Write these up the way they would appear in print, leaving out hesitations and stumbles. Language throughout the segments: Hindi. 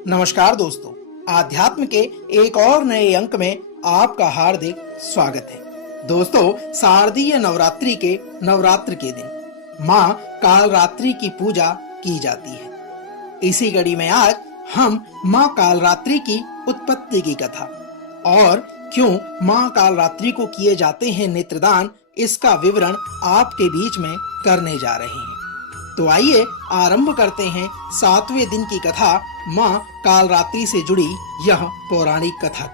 नमस्कार दोस्तों, आध्यात्म के एक और नए अंक में आपका हार्दिक स्वागत है। दोस्तों, शारदीय नवरात्रि के नवरात्र के दिन माँ कालरात्रि की पूजा की जाती है। इसी कड़ी में आज हम माँ कालरात्रि की उत्पत्ति की कथा और क्यों माँ कालरात्रि को किए जाते हैं नेत्रदान, इसका विवरण आपके बीच में करने जा रहे हैं। तो आइए आरंभ करते हैं 7वें दिन की कथा, माँ कालरात्रि से जुड़ी यह पौराणिक कथा।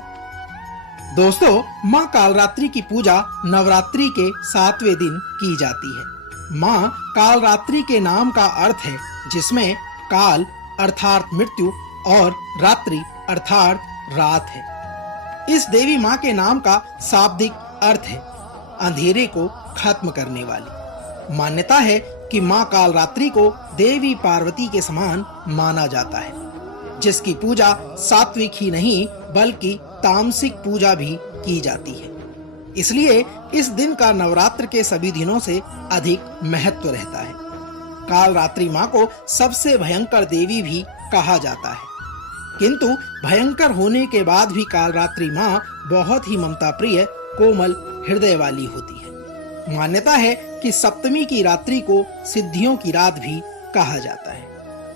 दोस्तों, माँ कालरात्रि की पूजा नवरात्रि के 7वें दिन की जाती है। माँ कालरात्रि के नाम का अर्थ है जिसमें काल अर्थात मृत्यु और रात्रि अर्थात रात है। इस देवी माँ के नाम का शाब्दिक अर्थ है अंधेरे को खत्म करने वाली। मान्यता है कि माँ कालरात्रि को देवी पार्वती के समान माना जाता है, जिसकी पूजा सात्विक ही नहीं बल्कि तामसिक पूजा भी की जाती है। इसलिए इस दिन का नवरात्र के सभी दिनों से अधिक महत्व रहता है। कालरात्रि माँ को सबसे भयंकर देवी भी कहा जाता है, किंतु भयंकर होने के बाद भी कालरात्रि माँ बहुत ही ममता प्रिय, कोमल हृदय वाली होती है। मान्यता है कि सप्तमी की रात्रि को सिद्धियों की रात भी कहा जाता है।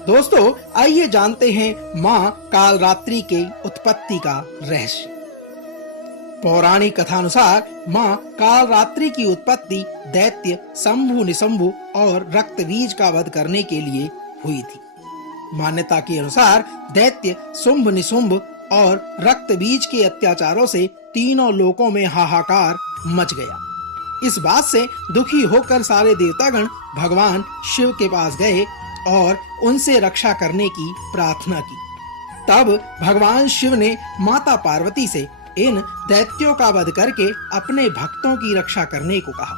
दोस्तों, आइए जानते हैं माँ कालरात्रि के उत्पत्ति का रहस्य। पौराणिक कथानुसार माँ कालरात्रि की उत्पत्ति दैत्य शंभु निशंभु और रक्तबीज का वध करने के लिए हुई थी। मान्यता के अनुसार दैत्य शुंभ निशुंभ और रक्तबीज के अत्याचारों से तीनों लोकों में हाहाकार मच गया। इस बात से दुखी होकर सारे देवतागण भगवान शिव के पास गए और उनसे रक्षा करने की प्रार्थना की। तब भगवान शिव ने माता पार्वती से इन दैत्यों का वध करके अपने भक्तों की रक्षा करने को कहा।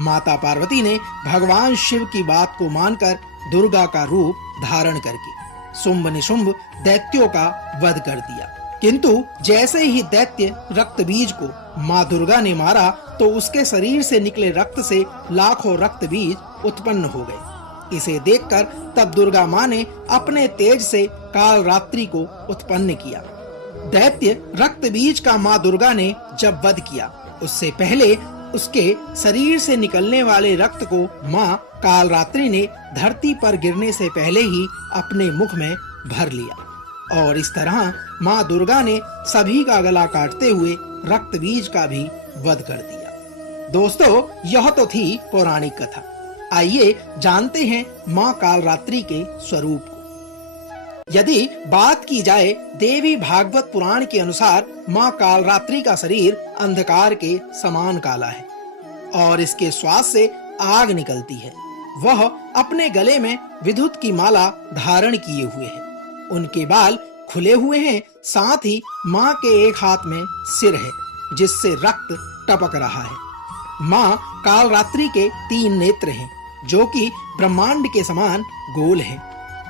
माता पार्वती ने भगवान शिव की बात को मानकर दुर्गा का रूप धारण करके शुंभ निशुंभ दैत्यों का वध कर दिया। किंतु जैसे ही दैत्य रक्तबीज को माँ दुर्गा ने मारा तो उसके शरीर से निकले रक्त से लाखों रक्तबीज उत्पन्न हो गए। इसे देखकर तब दुर्गा माँ ने अपने तेज से कालरात्रि को उत्पन्न किया। दैत्य रक्तबीज का माँ दुर्गा ने जब वध किया, उससे पहले उसके शरीर से निकलने वाले रक्त को माँ कालरात्रि ने धरती पर गिरने से पहले ही अपने मुख में भर लिया और इस तरह माँ दुर्गा ने सभी का गला काटते हुए रक्तबीज का भी वध कर दिया। दोस्तों, यह तो थी पौराणिक कथा। आइए जानते हैं माँ कालरात्रि के स्वरूप को। यदि बात की जाए देवी भागवत पुराण के अनुसार माँ कालरात्रि का शरीर अंधकार के समान काला है और इसके श्वास से आग निकलती है। वह अपने गले में विद्युत की माला धारण किए हुए है। उनके बाल खुले हुए हैं, साथ ही माँ के एक हाथ में सिर है जिससे रक्त टपक रहा है। माँ कालरात्रि के 3 नेत्र हैं जो कि ब्रह्मांड के समान गोल हैं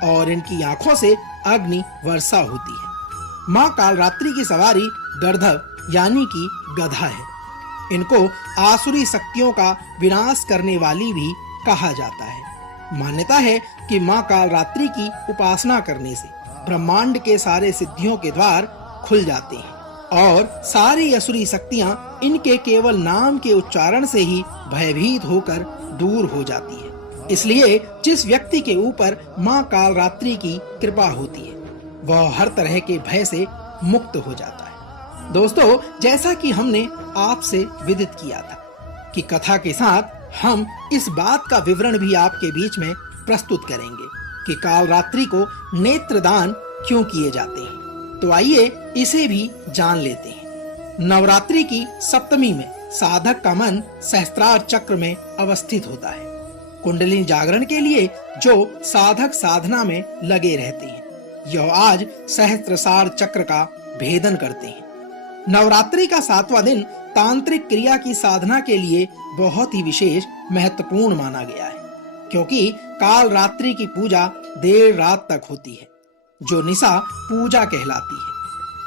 और इनकी आंखों से अग्नि वर्षा होती है। माँ कालरात्रि की सवारी गर्दभ यानी कि गधा है। इनको आसुरी शक्तियों का विनाश करने वाली भी कहा जाता है। मान्यता है कि माँ कालरात्रि की उपासना करने से ब्रह्मांड के सारे सिद्धियों के द्वार खुल जाते हैं और सारी असुरी शक्तियां इनके केवल नाम के उच्चारण से ही भयभीत होकर दूर हो जाती है। इसलिए जिस व्यक्ति के ऊपर माँ कालरात्रि की कृपा होती है वह हर तरह के भय से मुक्त हो जाता है। दोस्तों, जैसा कि हमने आपसे विदित किया था कि कथा के साथ हम इस बात का विवरण भी आपके बीच में प्रस्तुत करेंगे कि कालरात्रि को नेत्रदान क्यों किए जाते हैं। तो आइए इसे भी जान लेते हैं। नवरात्रि की सप्तमी में साधक का मन सहस्त्रार चक्र में अवस्थित होता है। कुंडलिनी जागरण के लिए जो साधक साधना में लगे रहते हैं, यह आज सहस्त्रसार चक्र का भेदन करते हैं। नवरात्रि का 7वां दिन तांत्रिक क्रिया की साधना के लिए बहुत ही विशेष महत्वपूर्ण माना गया है, क्योंकि कालरात्रि की पूजा देर रात तक होती है, जो निशा पूजा कहलाती है।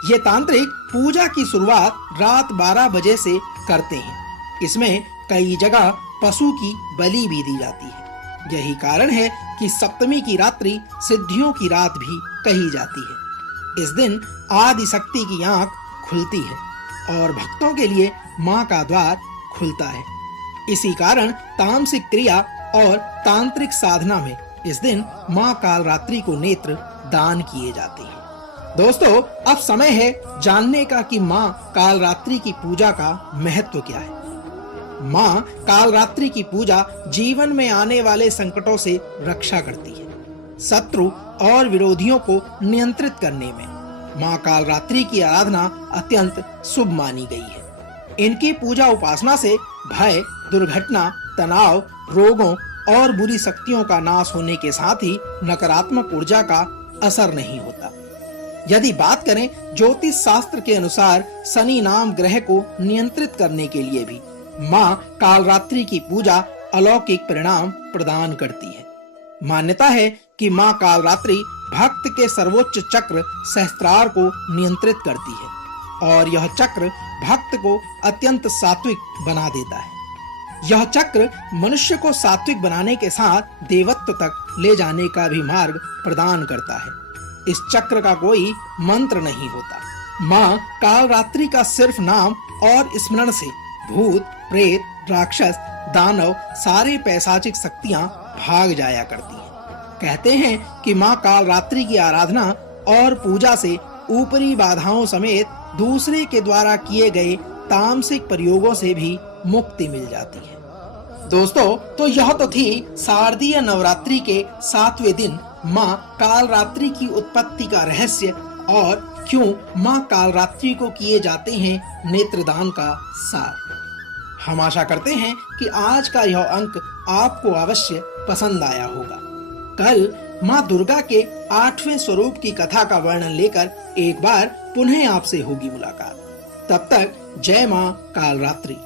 ये तांत्रिक पूजा की शुरुआत रात 12 बजे से करते हैं। इसमें कई जगह पशु की बलि भी दी जाती है। यही कारण है कि सप्तमी की रात्रि सिद्धियों की रात भी कही जाती है। इस दिन आदि शक्ति की आंख खुलती है और भक्तों के लिए मां का द्वार खुलता है। इसी कारण तामसिक क्रिया और तांत्रिक साधना में इस दिन मां कालरात्रि को नेत्र दान किए जाते हैं। दोस्तों, अब समय है जानने का कि मां कालरात्रि की पूजा का महत्व क्या है। मां कालरात्रि की पूजा जीवन में आने वाले संकटों से रक्षा करती है। शत्रु और विरोधियों को नियंत्रित करने में मां कालरात्रि की आराधना अत्यंत शुभ मानी गई है। इनकी पूजा उपासना से भय, दुर्घटना, तनाव, रोगों और बुरी शक्तियों का नाश होने के साथ ही नकारात्मक ऊर्जा का असर नहीं होता। यदि बात करें ज्योतिष शास्त्र के अनुसार शनि नाम ग्रह को नियंत्रित करने के लिए भी मां कालरात्रि की पूजा अलौकिक परिणाम प्रदान करती है। मान्यता है कि मां कालरात्रि भक्त के सर्वोच्च चक्र सहस्त्रार को नियंत्रित करती है और यह चक्र भक्त को अत्यंत सात्विक बना देता है। यह चक्र मनुष्य को सात्विक बनाने के साथ देवत्व तक ले जाने का भी मार्ग प्रदान करता है। इस चक्र का कोई मंत्र नहीं होता। मां कालरात्रि का सिर्फ नाम और स्मरण से भूत, प्रेत, राक्षस, दानव सारे पैशाचिक शक्तियां भाग जाया करती हैं। कहते हैं कि मां कालरात्रि की आराधना और पूजा से ऊपरी बाधाओं समेत दूसरे के द्वारा किए गए तामसिक प्रयोगों से भी मुक्ति मिल जाती है। दोस्तों, तो यह तो थी शारदीय नवरात्रि के 7वें दिन मां कालरात्रि की उत्पत्ति का रहस्य और क्यों मां कालरात्रि को किए जाते हैं नेत्रदान का सार। हम आशा करते हैं कि आज का यह अंक आपको अवश्य पसंद आया होगा। कल मां दुर्गा के 8वें स्वरूप की कथा का वर्णन लेकर एक बार पुनः आपसे होगी मुलाकात। तब तक जय मां कालरात्रि।